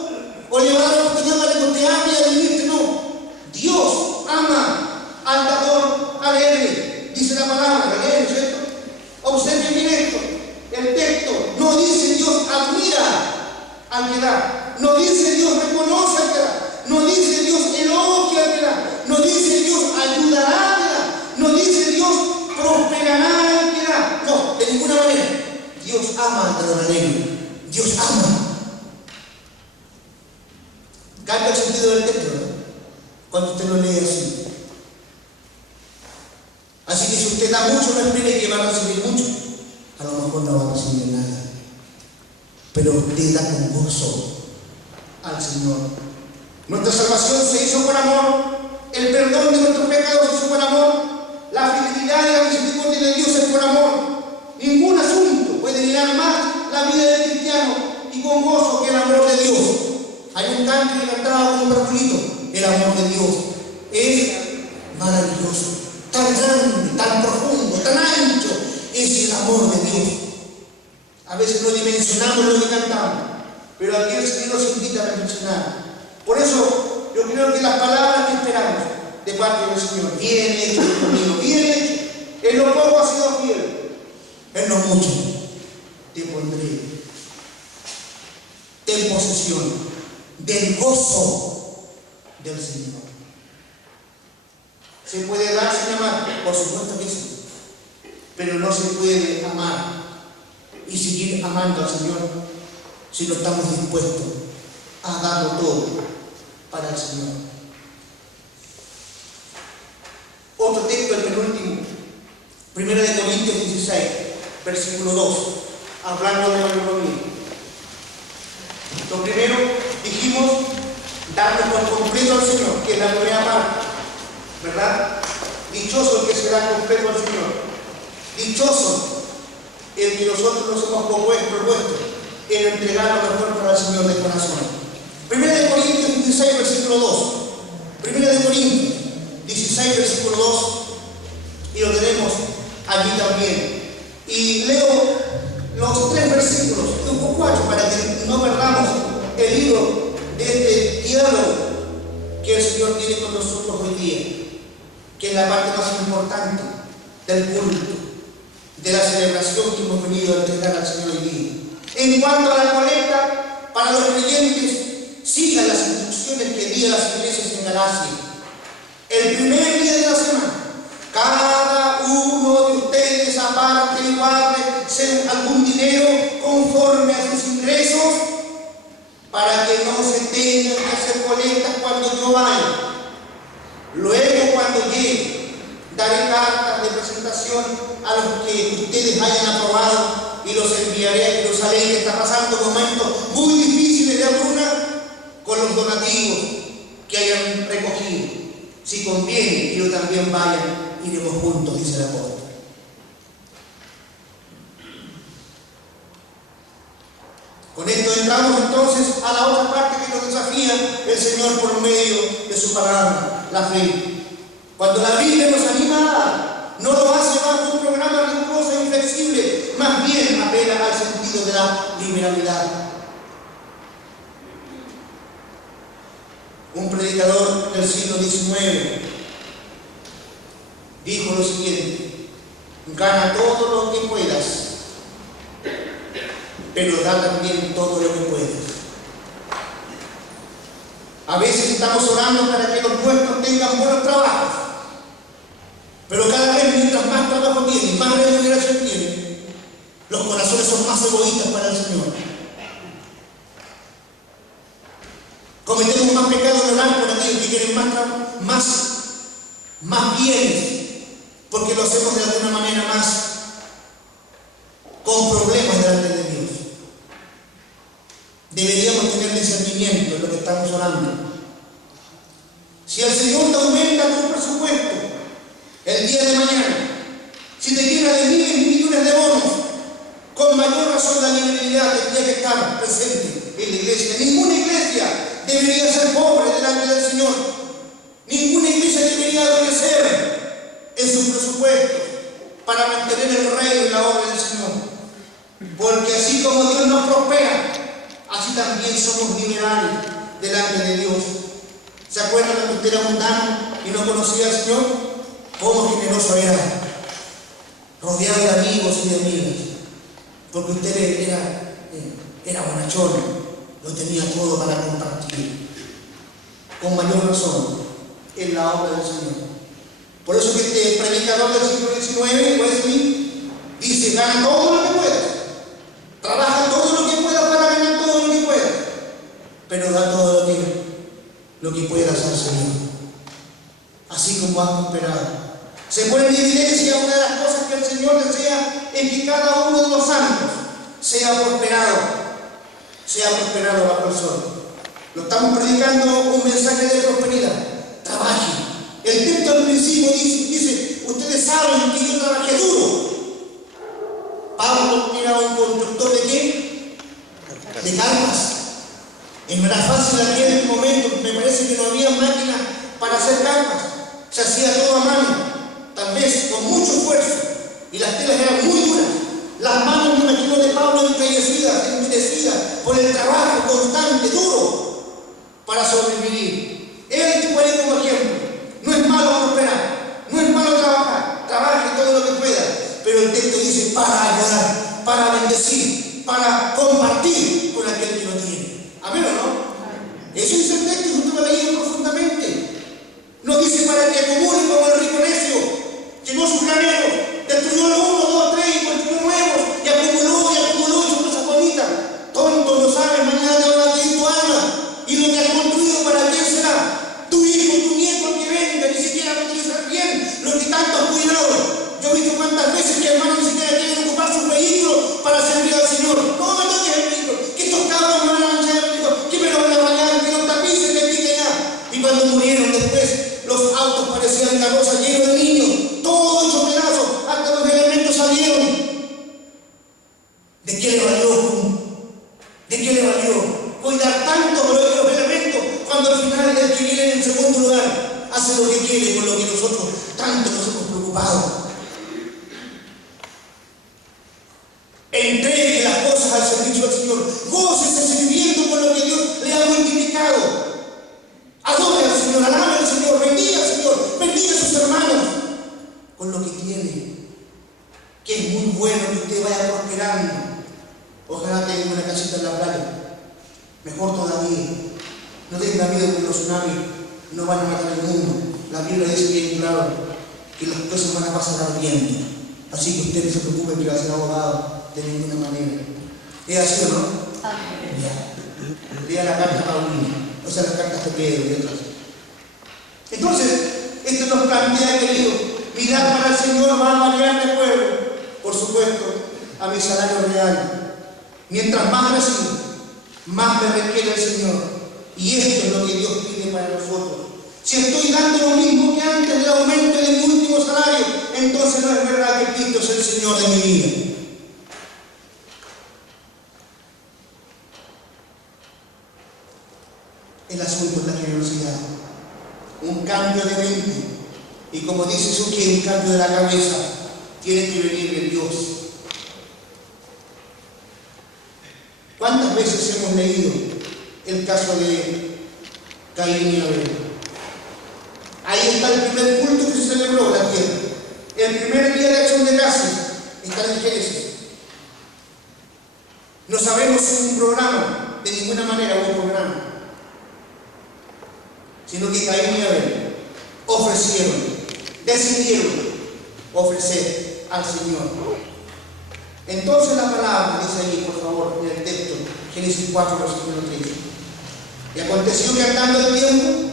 o le va a dar la oportunidad para que usted hable y administre, no. Dios ama al dador alegre. Dice la palabra, alegre, ¿cierto? Observen bien esto. El texto no dice Dios admira al que da. No dice Dios reconoce al que da. No dice Dios elogia al que da. No dice Dios ayudará al que da. No dice Dios prosperará al que da. No, de ninguna manera. Dios ama al dador alegre. Dios ama. Cambia el sentido del texto, ¿no? Cuando usted lo lee así. Así que si usted da mucho, no espere que va a recibir mucho. A lo mejor no va a recibir nada. Pero usted da con gozo al Señor. Nuestra salvación se hizo por amor. El perdón de nuestros pecados se hizo por amor. La fidelidad y la misericordia de Dios es por amor. Ningún asunto puede llenar más la vida del cristiano y con gozo que el amor de Dios. Hay un canto que cantaba con un barculito. El amor de Dios es maravilloso. Tan grande, tan profundo, tan ancho es el amor de Dios. A veces no dimensionamos lo que cantamos, pero aquí el Señor nos invita a reflexionar. Por eso yo creo que las palabras que esperamos de parte del Señor, bien hecho conmigo, bien hecho, en lo poco has sido fiel, en lo mucho te pondré. Ten posesión del gozo del Señor. ¿Se puede dar sin amar? Por supuesto que sí. Pero no se puede amar y seguir amando al Señor si no estamos dispuestos a darlo todo para el Señor. Otro texto, el penúltimo, 1 Corintios 16, versículo 2, hablando de la economía. Lo primero, dijimos, darnos por completo al Señor, que es la primera parte, ¿verdad? Dichoso el que se da completo al Señor. Dichoso el que nosotros nos hemos propuesto en entregar lo mejor para el Señor de corazón. 1 Corintios 16, versículo 2. 1 Corintios 16, versículo 2. Y lo tenemos allí también. Y leo los tres versículos, o 4, para que no perdamos el hilo de este diálogo que el Señor tiene con nosotros hoy día, que es la parte más importante del culto, de la celebración que hemos venido a entregar al Señor hoy día. En cuanto a la colecta, para los creyentes, sigan las instrucciones que di a las iglesias en Galacia. El primer día de la semana, cada uno de ustedes aparte y guarde algún dinero conforme a sus ingresos, para que no se tengan que hacer colectas cuando yo vaya. Luego, cuando llegue, daré cartas de presentación a los que ustedes hayan aprobado y los enviaré a Jerusalén, que está pasando momentos muy difíciles de hambruna, con los donativos que hayan recogido. Si conviene que yo también vaya, iremos juntos, dice el apóstol. Con esto entramos entonces a la otra parte que nos desafía el Señor por medio de su palabra, la fe. Cuando la Biblia nos anima a dar, no lo hace bajo un programa riguroso e inflexible, más bien apela al sentido de la liberalidad. Un predicador del siglo XIX dijo lo siguiente: gana todo lo que puedas, pero da también todo lo que puedas. A veces estamos orando para que los nuestros tengan buenos trabajos, pero cada vez mientras más trabajo tienen, más remuneración tienen, los corazones son más egoístas para el Señor. Cometemos más pecados en orar por aquellos que quieren más bienes, porque lo hacemos de alguna manera más con problemas delante de Dios. Deberíamos tener discernimiento en lo que estamos orando. Si el Señor te aumenta tu presupuesto el día de mañana, si te llena de miles y millones de bonos, con mayor razón la liberalidad tendría que estar presente en la iglesia. Ninguna iglesia debería ser pobre delante del Señor. Ninguna iglesia debería adolecer en sus presupuestos para mantener el reino y la obra del Señor. Porque así como Dios nos prospera, así también somos liberales delante de Dios. ¿Se acuerdan cuando usted era mundano y no conocía al Señor? ¿Cómo generoso era? Rodeado de amigos y de amigas. Porque usted era bonachón, lo tenía todo para compartir. Con mayor razón en la obra del Señor. Por eso que este predicador del siglo XIX, Wesley, dice: gana todo lo que puedas, trabaja todo lo que puedas para ganar todo lo que puedas, pero da todo lo que puedas al Señor, así como has prosperado. Se pone en evidencia una de las cosas que el Señor desea, es que cada uno de los santos sea prosperado bajo el sol. Lo estamos predicando un mensaje de prosperidad. Trabaje. El texto al principio dice: ustedes saben que yo trabajé duro. Pablo era un constructor ¿de qué? De carpas. No era fácil en aquel momento, me parece que no había máquinas para hacer carpas. Se hacía todo a mano, tal vez con mucho esfuerzo, y las telas eran muy duras. Las manos, me imagino, de Pablo entumecidas por el trabajo constante, duro, para sobrevivir. Él puede como ejemplo. No es malo prosperar, no es malo trabajar, trabaje todo lo que pueda, pero el texto dice: para ayudar, para bendecir, para compartir con aquel que lo tiene. ¿Amén o no? Eso dice el texto, y usted lo ha leído profundamente. No dice para que acumule como el rico necio, llegó su granero, destruyó lo 1, 2, 3 y construyó nuevos, y acumuló y hizo cosas bonitas. Tonto, no sabes, mañana te van a pedir tu alma, y lo que has construido, ¿para quién será? Tu hijo, tu nieto que venga, ni siquiera va a utilizar bien lo que tanto has cuidado. Yo he visto cuántas veces que hermanos ni siquiera quieren ocupar sus vehículos para servir al Señor. No me toques el vehículo, que estos cabros me van a manchar el vehículo, que me lo van a bañar, que los tapices de aquí y de allá. Y cuando murieron después, los autos parecían carrozas llenos de niños, todo hecho pedazos, hasta los elementos salieron. ¿De qué le valió? ¿De qué le valió cuidar tanto de los elementos cuando al final el que viene en segundo lugar hace lo que quiere con lo que nosotros tanto nos hemos preocupado? Entregue las cosas al servicio del Señor. Gócese sirviendo con lo que Dios le ha multiplicado. Adore al Señor, alabe al Señor, bendiga al Señor, bendiga a sus hermanos con lo que tiene. Que es muy bueno que usted vaya prosperando. Ojalá tenga una casita en la playa. Mejor todavía. No tenga miedo que los tsunamis no van a matar el mundo. La Biblia dice bien claro que las cosas van a pasar al viento. Así que usted no se preocupe que va a ser abogado de ninguna manera. ¿Es así o no? Ya. Lea la carta Paulina, o sea, las cartas de Pedro y otras. Entonces, esto nos plantea, querido, mirar para el Señor va a variar de pueblo. Por supuesto, a mi salario real. Mientras más recibo, más me requiere el Señor. Y esto es lo que Dios pide para nosotros. Si estoy dando lo mismo que antes del aumento de mi último salario, entonces no es verdad que Cristo es el Señor de mi vida. El asunto es la generosidad. Un cambio de mente. Y como dice Suki, un cambio de la cabeza. Tiene que venir de Dios. ¿Cuántas veces hemos leído el caso de Caín y Abel? Ahí está el primer culto que se celebró en la tierra. El primer día de acción de gracias está en Génesis. No sabemos si un programa, de ninguna manera hubo un programa, sino que Caín y Abel decidieron ofrecer al Señor. Entonces la palabra dice ahí, por favor, en el texto, Génesis 4, versículo 13. Y aconteció que andando el tiempo,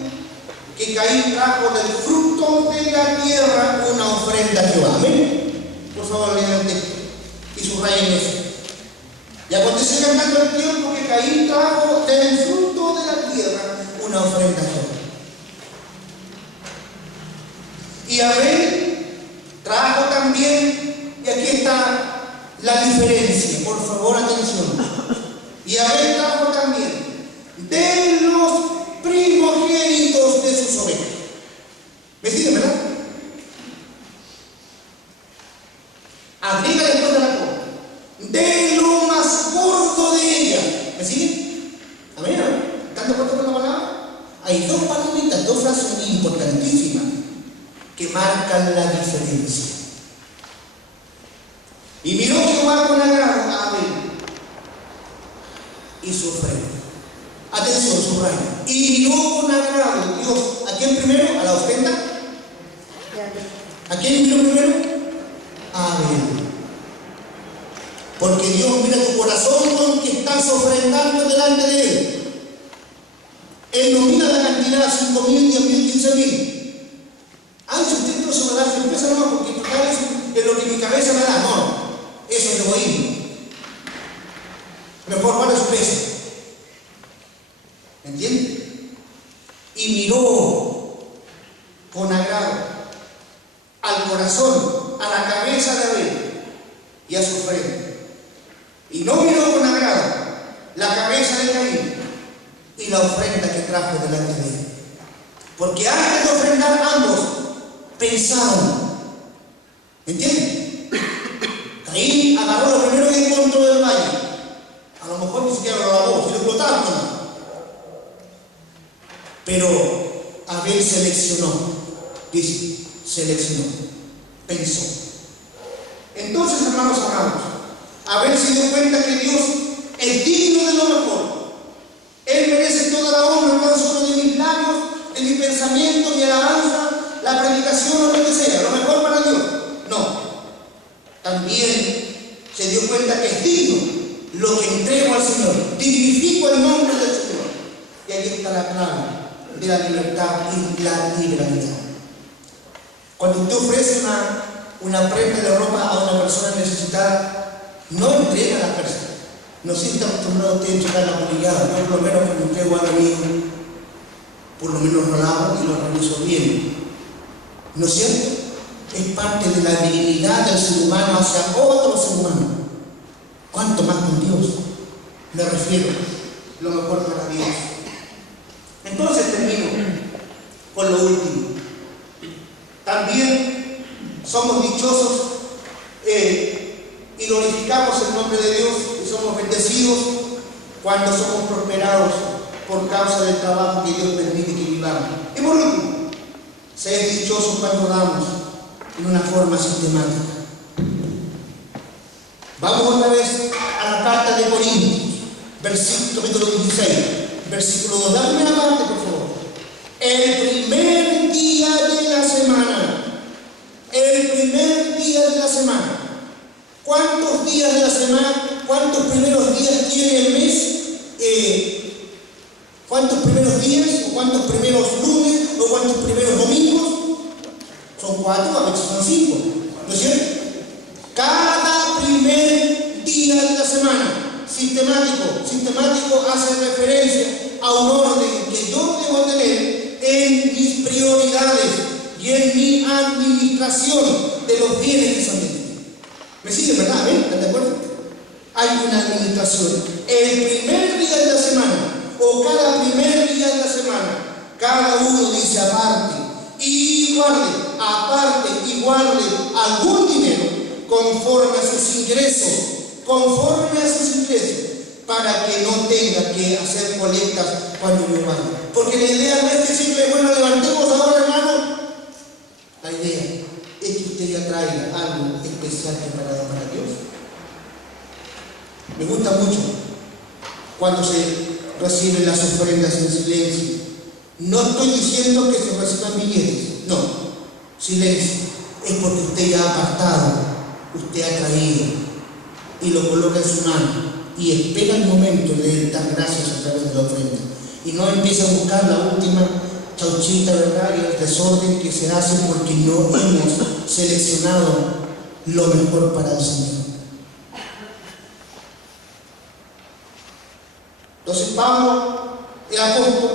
que Caín trajo del fruto de la tierra una ofrenda a Jehová. ¿Amén? Por favor, lean el texto y subrayen eso. Y aconteció que andando el tiempo, que Caín trajo del fruto de la tierra una ofrenda a Jehová. Y Abel trajo también, y aquí está la diferencia, por favor, atención. Y Abel trajo también de los primogénitos de sus ovejas. ¿Me siguen, verdad? Agrega después de la coma. De lo más gordo de ella. ¿Me siguen? Amén. ¿Están de acuerdo con la palabra? Hay dos palabritas, dos frases importantísimas que marcan la diferencia. Y miró Jehová con agrado a Abel y su ofrenda. Atención, subraya. Y miró con agrado Dios. ¿A quién primero? ¿A la ofrenda? ¿A quién miró primero? A Abel. Porque Dios mira tu corazón con que estás ofrendando delante de Él. Él no mira la cantidad, 5.000, 10.000, 15.000. Ay, si usted no se va a dar su empresa, no, porque total es lo que mi cabeza me da. No, eso es egoísmo. Mejor vale su peso. ¿Me entiende? Y miró con agrado al corazón, a la cabeza de Abel y a su ofrenda. Y no miró con agrado la cabeza de Caín y la ofrenda que trajo delante de él. Porque antes de ofrendar ambos pensaron. ¿Me entienden? Caín agarró lo primero que encontró del valle. A lo mejor ni siquiera lo lavó, se lo explotaron. Pero Abel seleccionó, dice, pensó. Entonces, hermanos amados, Abel se dio cuenta que Dios es digno de lo mejor. Él merece toda la honra, no solo de mis labios, de mi pensamiento, mi alabanza, la predicación o lo que sea, lo mejor para Dios. No. También se dio cuenta que es digno lo que entrego al Señor. Dignifico el nombre del Señor. Y ahí está la clave de la libertad y la liberalidad. Cuando usted ofrece una prenda de ropa a una persona necesitada, no entrega a la persona. No sé si está acostumbrado usted a entregar la obligada. Yo por lo menos cuando entrego algo mío, por lo menos lo lavo y lo reviso bien. ¿No es cierto? Es parte de la dignidad del ser humano hacia otro ser humano. ¿Cuánto más con Dios? Me refiero, lo mejor para Dios. Entonces termino con lo último. También somos dichosos y glorificamos el el nombre de Dios y somos bendecidos cuando somos prosperados por causa del trabajo que Dios permite que vivamos. Y por último, ser dichosos cuando damos en una forma sistemática. Vamos otra vez a la carta de Corintios, capítulo 16, versículo 2. La primera parte, por favor. El primer día de la semana. El primer día de la semana. ¿Cuántos días de la semana? ¿Cuántos primeros días tiene el mes? ¿Cuántos primeros días? ¿O cuántos primeros lunes? ¿O cuántos primeros domingos? Son 4, a veces son 5. ¿No es cierto? Cada primer día de la semana, sistemático hace referencia a un orden que yo debo tener en mis prioridades y en mi administración de los bienes que son de Dios. ¿Me siguen, verdad? ¿Están de acuerdo? Hay una administración. El primer día de la semana, o cada primer día de la semana, cada uno dice aparte y guarde algún dinero conforme a sus ingresos, para que no tenga que hacer colectas cuando yo vaya. Porque la idea no es decirle, bueno, levantemos ahora, hermano. La idea es que usted ya traiga algo especial preparado para Dios. Me gusta mucho cuando se reciben las ofrendas en silencio. No estoy diciendo que se reciban billetes, no, silencio. Es porque usted ya ha apartado, usted ha traído y lo coloca en su mano y espera el momento de dar gracias a través de la ofrenda. Y no empieza a buscar la última chauchita, ¿verdad? Y el desorden que se hace porque no hemos seleccionado lo mejor para el Señor. Entonces Pablo, el apóstol,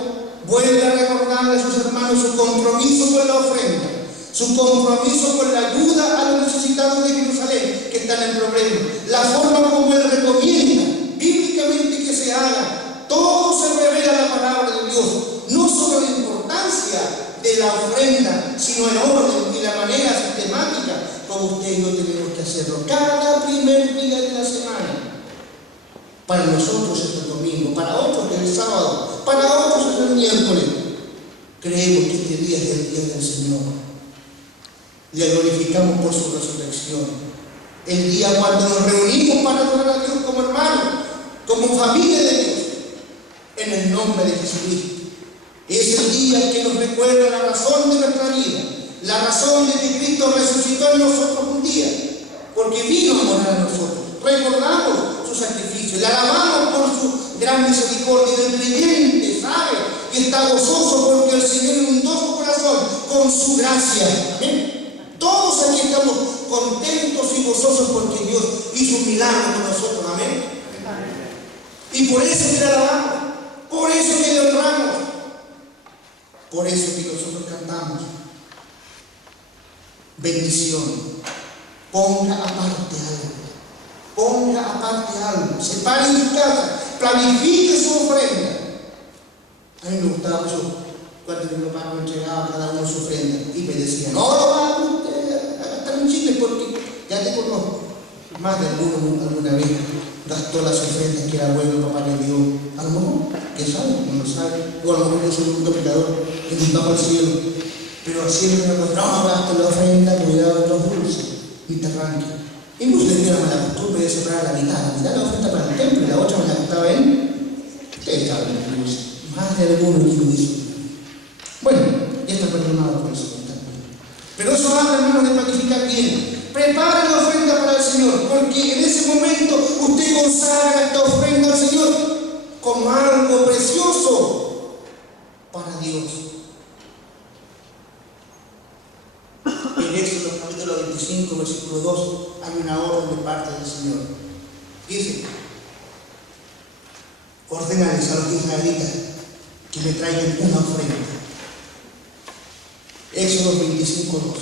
vuelve a recordarle a sus hermanos su compromiso con la ofrenda, su compromiso con la ayuda a los necesitados de Jerusalén que están en problemas, la forma como él recomienda bíblicamente que se haga. Todo se revela la palabra de Dios, no solo la importancia de la ofrenda, sino el orden y la manera sistemática como usted y yo tenemos que hacerlo cada primer día de la semana. Para nosotros es el domingo, para otros es el sábado, para otros es el miércoles. Creemos que este día es el día del Señor. Le glorificamos por su resurrección. El día cuando nos reunimos para adorar a Dios como hermanos, como familia de Dios, en el nombre de Jesucristo. Es el día que nos recuerda la razón de nuestra vida, la razón de que Cristo resucitó en nosotros un día, porque vino a morar en nosotros. Recordamos su sacrificio, le alabamos por su gran misericordia. Y el creyente sabe y está gozoso porque el Señor inundó su corazón con su gracia. ¿Amén? Todos aquí estamos contentos y gozosos porque Dios hizo un milagro con nosotros. Amén. Y por eso que le alabamos, por eso que le honramos, por eso que nosotros cantamos. Bendición. Ponga aparte algo. Ponga aparte algo, separe en su casa, planifique su ofrenda. A mí me gustaba mucho cuando mi papá me entregaba cada uno su ofrenda y me decía, no, papá, usted hasta un chiste porque ya te conozco. Más de alguna vez gastó las ofrendas que el abuelo papá le dio. A lo mejor, ¿qué sabe? No lo sabe. O a lo mejor yo soy un pecador y no va al cielo. Pero siempre me dijo, no gasto la ofrenda, cuidado de los dulces y te arranque. Incluso tenía la costumbre de separar la mitad de la ofrenda para el templo y la otra me la gastaba en. Ustedes saben, más de alguno que lo hizo. Bueno, ya está perdonado por eso. Pero eso habla, hermanos, de planificar bien. Prepare la ofrenda para el Señor, porque en ese momento usted consagra esta ofrenda al Señor como algo precioso para Dios. En Éxodo capítulo 25, versículo 2, hay una orden de parte del Señor. Dice, ordénales a los israelitas que me traigan una ofrenda. Éxodo 25, 2.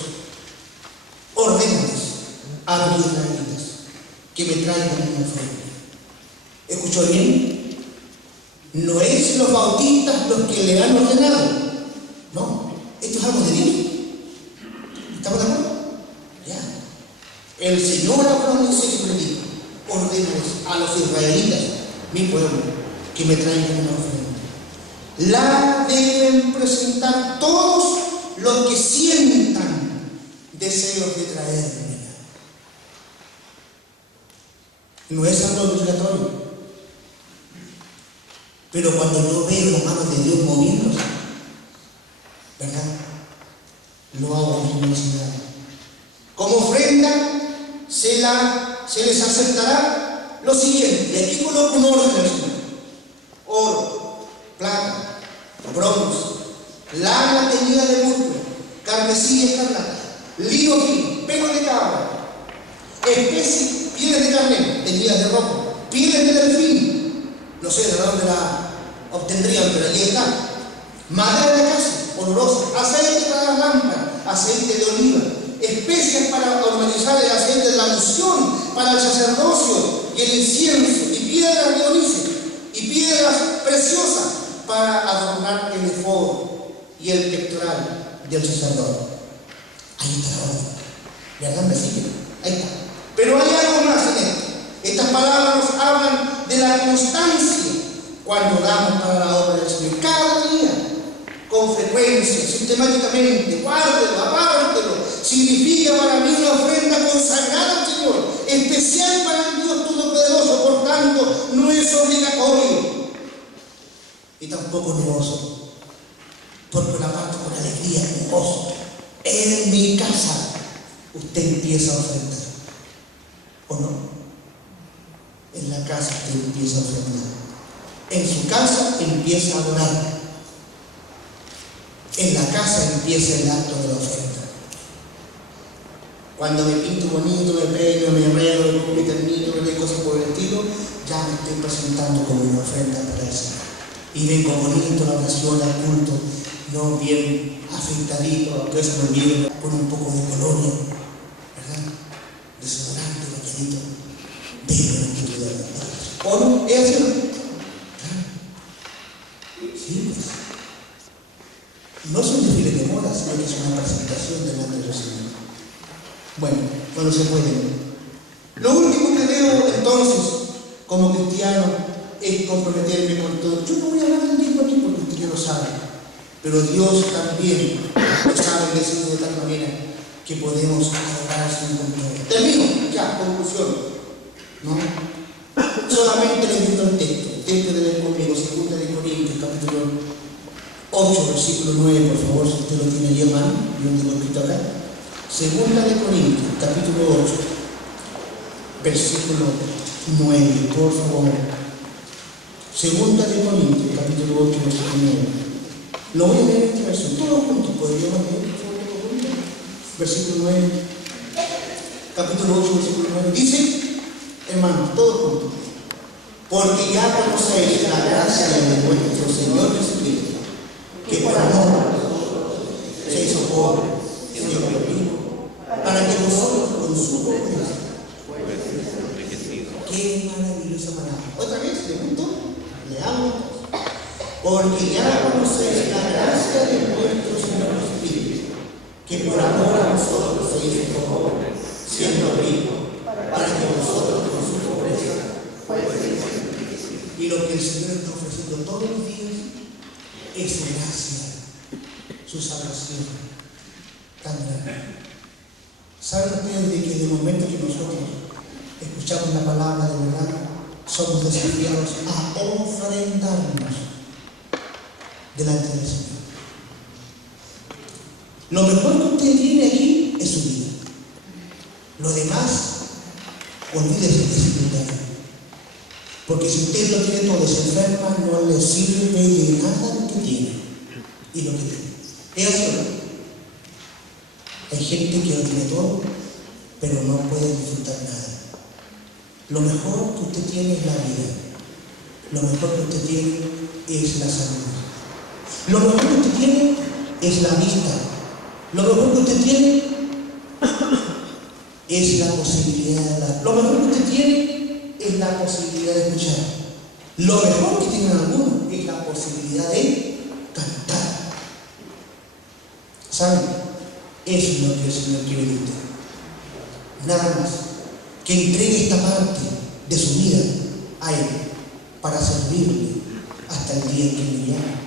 Ordénales a los israelitas que me traigan una ofrenda. ¿Escuchó bien? No es los bautistas los que le han ordenado. No, esto es algo de Dios. ¿Estamos de acuerdo? Ya. El Señor habló en ese que dijo, ordena a los israelitas, mi pueblo, que me traigan una ofrenda. La deben presentar todos los que sientan deseos de traerme. No es algo obligatorio, pero cuando yo veo las manos de Dios moviéndose, ¿verdad? Lo hago con generosidad. Como ofrenda se les aceptará lo siguiente, y aquí coloco un orden: oro, plata, bronce, lana teñida de púrpura, carmesí y escarlata, lino fino, pelo de cabra, especies, pieles de carnero teñidas de rojo, pieles de delfín, no sé de dónde la obtendrían, pero allí está, madera de acacia, olorosa, aceite para las lámparas, aceite de oliva, especias para organizar el aceite de la unción, para el sacerdocio y el incienso, y piedras de onice, y piedras preciosas para adornar el efod y el pectoral del sacerdote. Ahí está la orden, ¿verdad? ¿Me siguen? Ahí está. Pero hay algo más en esto. Estas palabras nos hablan de la constancia cuando damos para la obra del Señor. Cada día, con frecuencia, sistemáticamente, guárdelo, apártelo. Significa para mí una ofrenda consagrada al Señor, especial para el Dios Todopoderoso. Por tanto, no es obligatorio y tampoco negocio, porque la parto con alegría, con gozo. En mi casa usted empieza a ofrendar, ¿o no? En la casa usted empieza a ofrendar. En su casa empieza a adorar. En la casa empieza el acto de la ofrenda. Cuando me pinto bonito, me peino, me arreglo, me termino, me doy cosas por el estilo, ya me estoy presentando como una ofrenda para el Señor. Y vengo bonito a la oración, al culto, no bien afeitadito, aunque se me olvide, con un poco de colonia, ¿verdad? Desodorante, maquillito, vengo en actitud de verdad. ¿O no? ¿Es así? Sí, pues. No es un desfile de moda, sino que es una presentación delante del Señor. Bueno, cuando se puede. Lo último que debo entonces, como cristiano, es comprometerme con todo. Yo no voy a hablar del mismo aquí porque usted ya lo sabe, pero Dios también lo sabe y decirlo de tal manera que podemos adorar sin control. Termino, ya, conclusión. ¿No? Solamente le invito al texto. Usted puede leer conmigo, 2 de Corintios, capítulo 8, versículo 9, por favor, si usted lo tiene ahí en mano, yo lo tengo escrito acá. 2 de Corintios, capítulo 8, versículo 9, por favor. 2 de Corintios, capítulo 8, versículo 9. Lo voy a leer en esta versión, todos juntos, podríamos leer, por favor, versículo 9, capítulo 8, versículo 9. Dice, hermanos, todos juntos: porque ya conocéis la gracia de nuestro Señor Jesucristo, que por amor se hizo pobre, se hizo rico, para que vosotros con su pobreza. Qué maravillosa palabra. Otra vez, pregunto, leamos. Porque ya conocéis la gracia de nuestro Señor Jesucristo, que por amor a vosotros se hizo pobre, siendo rico, para que vosotros con su pobreza fueseis. Y lo que el Señor está ofreciendo todos los días es su gracia, su salvación tan grande. ¿Saben ustedes de que en el momento que nosotros escuchamos la palabra de verdad, somos desafiados a ofrendarnos delante del Señor? Lo mejor que usted tiene aquí es su vida. Lo demás, olvídese de secundario. Porque si usted lo tiene todo, se enferma, no le sirve de nada lo que tiene y lo que tiene. ¿Es así o no? Hay gente que lo tiene todo, pero no puede disfrutar nada. Lo mejor que usted tiene es la vida. Lo mejor que usted tiene es la salud. Lo mejor que usted tiene es la vista. Lo mejor que usted tiene es la posibilidad de hablar. Lo mejor que usted tiene es la posibilidad de escuchar. Lo mejor que tienen algunos es la posibilidad de cantar. ¿Saben? Eso es lo que el Señor quiere de usted. Nada más. Que entregue esta parte de su vida a Él para servirle hasta el día en que le llame.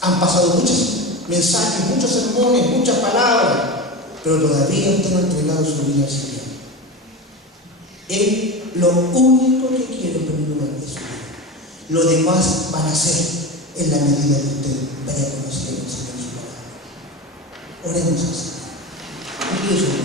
Han pasado muchos mensajes, muchos sermones, muchas palabras, pero todavía usted no ha entregado su vida al Señor. Él lo único que quiere en primer lugar es su vida. Lo demás van a ser en la medida que usted vaya conociendo al Señor en su palabra. Oremos al Señor.